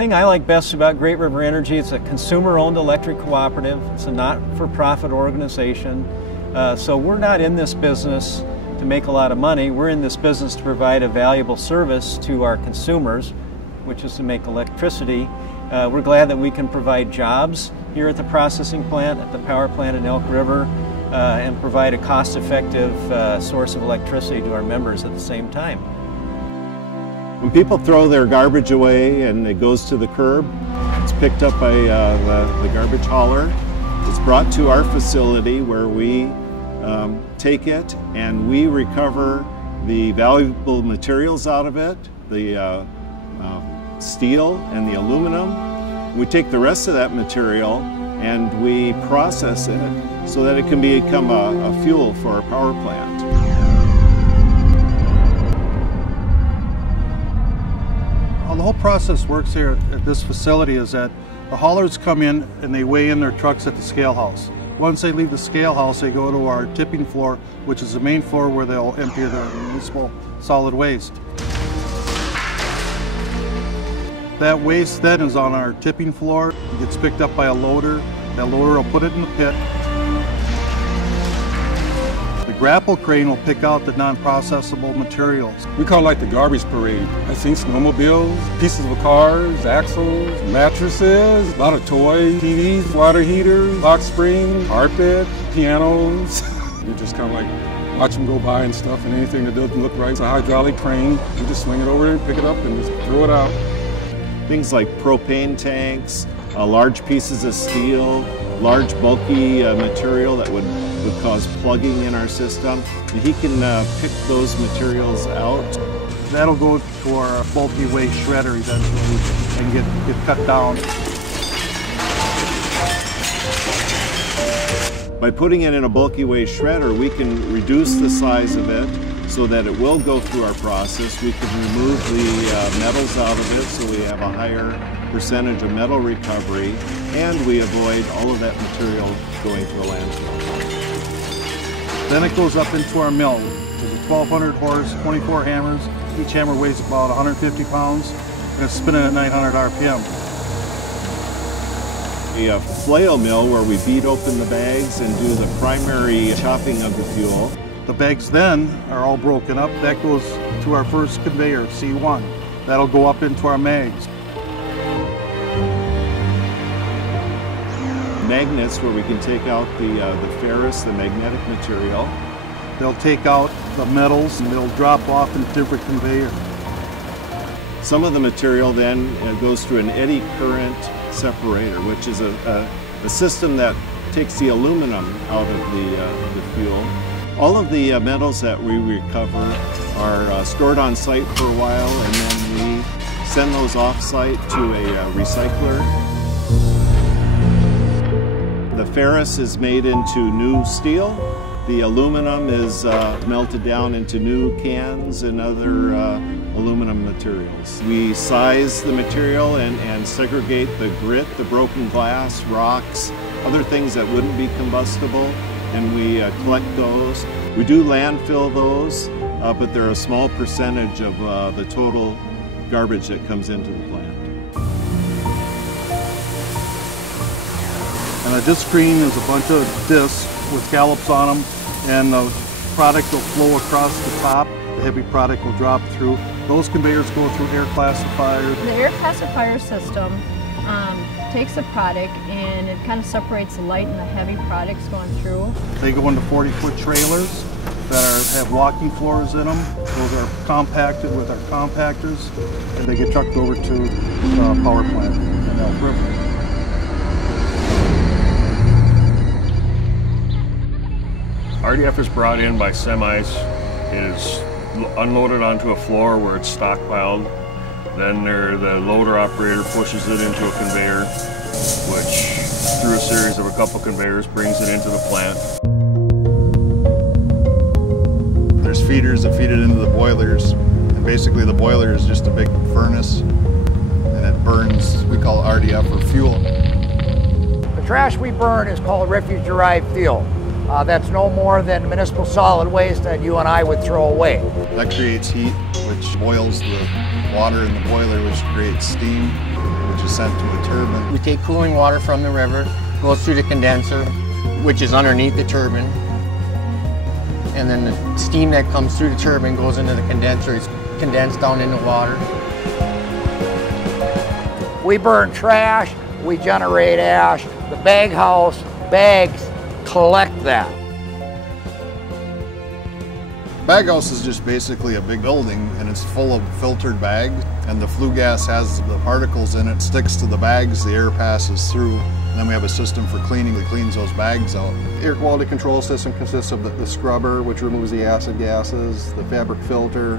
thing I like best about Gre Errrp Energy, it's a consumer-owned electric cooperative. It's a not-for-profit organization. So we're not in this business to make a lot of money. We're in this business to provide a valuable service to our consumers, which is to make electricity. We're glad that we can provide jobs here at the processing plant, at the power plant in Elk River, and provide a cost-effective source of electricity to our members at the same time. When people throw their garbage away and it goes to the curb, it's picked up by the garbage hauler. It's brought to our facility where we take it and we recover the valuable materials out of it, the steel and the aluminum. We take the rest of that material and we process it so that it can become a fuel for our power plant. How the whole process works here at this facility is that the haulers come in and they weigh in their trucks at the scale house. Once they leave the scale house, they go to our tipping floor, which is the main floor where they'll empty their municipal solid waste. That waste then is on our tipping floor. It gets picked up by a loader. That loader will put it in the pit. The grapple crane will pick out the non-processable materials. We call it like the garbage parade. I seen snowmobiles, pieces of cars, axles, mattresses, a lot of toys, TVs, water heaters, box springs, carpet, pianos. You just kind of like watch them go by and stuff, and anything that doesn't look right. It's a hydraulic crane. You just swing it over there, pick it up, and just throw it out. Things like propane tanks, large pieces of steel, large bulky material that would cause plugging in our system. And he can pick those materials out. That'll go to our bulky waste shredder eventually and get cut down. By putting it in a bulky waste shredder, we can reduce the size of it so that it will go through our process. We can remove the metals out of it so we have a higher percentage of metal recovery, and we avoid all of that material going to a landfill. Then it goes up into our mill. There's a 1,200 horse, 24 hammers. Each hammer weighs about 150 pounds, and it's spinning at 900 RPM. A flail mill where we beat open the bags and do the primary chopping of the fuel. The bags then are all broken up. That goes to our first conveyor, C1. That'll go up into our mags. Magnets where we can take out the ferrous, the magnetic material. They'll take out the metals and they'll drop off in different conveyor. Some of the material then goes through an eddy current separator, which is a system that takes the aluminum out of the fuel. All of the metals that we recover are stored on site for a while, and then we send those off site to a recycler. The ferrous is made into new steel. The aluminum is melted down into new cans and other aluminum materials. We size the material and segregate the grit, the broken glass, rocks, other things that wouldn't be combustible, and we collect those. We do landfill those, but they're a small percentage of the total garbage that comes into the plant. And a disc screen is a bunch of discs with scallops on them, and the product will flow across the top. The heavy product will drop through. Those conveyors go through air classifiers. The air classifier system takes the product and it kind of separates the light and the heavy products going through. They go into 40-foot trailers that have walking floors in them. Those are compacted with our compactors, and they get trucked over to the power plant in Elk River. RDF is brought in by semis. It is unloaded onto a floor where it's stockpiled. Then the loader operator pushes it into a conveyor, which through a series of a couple conveyors brings it into the plant. There's feeders that feed it into the boilers, and basically the boiler is just a big furnace, and it burns, we call it RDF or fuel. The trash we burn is called refuse-derived fuel. That's no more than municipal solid waste that you and I would throw away. That creates heat, which boils the water in the boiler, which creates steam. which is sent to a turbine. We take cooling water from the river, goes through the condenser, which is underneath the turbine, and then the steam that comes through the turbine goes into the condenser. It's condensed down into water. We burn trash, we generate ash. The bag house bags collect that. Bag house is just basically a big building, and it's full of filtered bags, and the flue gas has the particles in it, sticks to the bags, the air passes through, and then we have a system for cleaning that cleans those bags out. Air quality control system consists of the scrubber, which removes the acid gases, the fabric filter,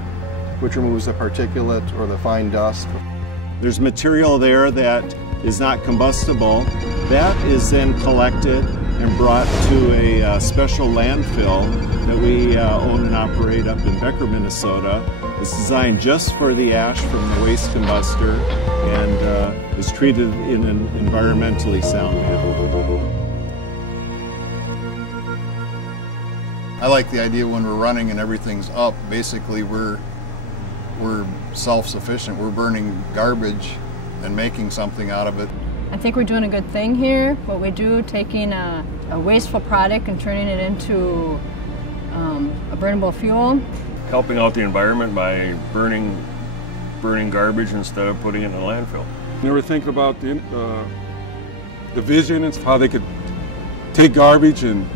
which removes the particulate or the fine dust. There's material there that is not combustible. That is then collected and brought to a special landfill that we own and operate up in Becker, Minnesota. It's designed just for the ash from the waste combustor and is treated in an environmentally sound manner. I like the idea when we're running and everything's up, basically we're self-sufficient. We're burning garbage and making something out of it. I think we're doing a good thing here. What we do, taking a wasteful product and turning it into a burnable fuel. Helping out the environment by burning garbage instead of putting it in a landfill. Never think about the vision and how they could take garbage and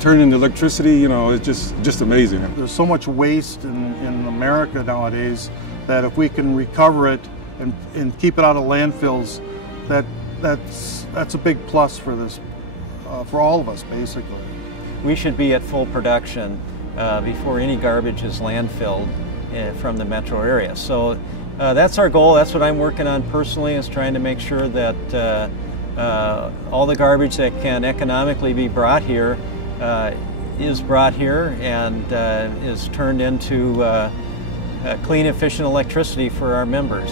turn it into electricity. You know, it's just amazing. There's so much waste in America nowadays that if we can recover it and keep it out of landfills, that's a big plus for this, for all of us basically. We should be at full production before any garbage is landfilled from the metro area. So that's our goal. That's what I'm working on personally, is trying to make sure that all the garbage that can economically be brought here is brought here and is turned into clean, efficient electricity for our members.